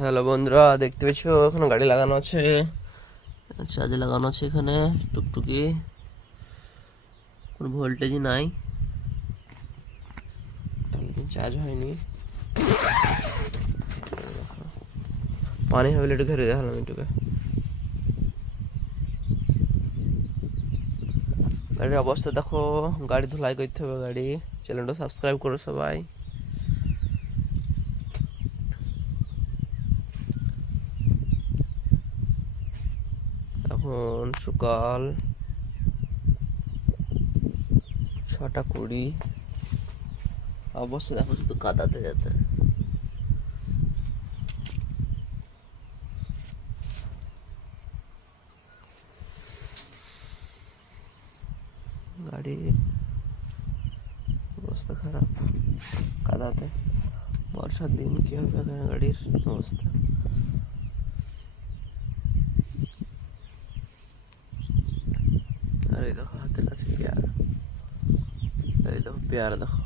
হ্যালো বন্ধুরা, দেখতে পেয়েছো এখানে গাড়ি লাগানো আছে, চার্জে লাগানো আছে। এখানে টুকটুকি, কোনো ভোল্টেজই নাই, চার্জ হয়নি। পানি হবে একটু ঘেরে দেখালাম এটুকু। গাড়ির অবস্থা দেখো, গাড়ি ধুলাই করতে হবে। গাড়ি চ্যানেলটা সাবস্ক্রাইব করো সবাই। এখন সকাল 6:20। অবস্থা দেখো, শুধু কাদাতে যেতে। গাড়ি অবস্থা খারাপ, কাদাতে। বর্ষার দিন কি হবে এখানে গাড়ির অবস্থা। আর এই দেখো হাতের কাছে পেয়ারা, এই দেখো পেয়ারা দেখো।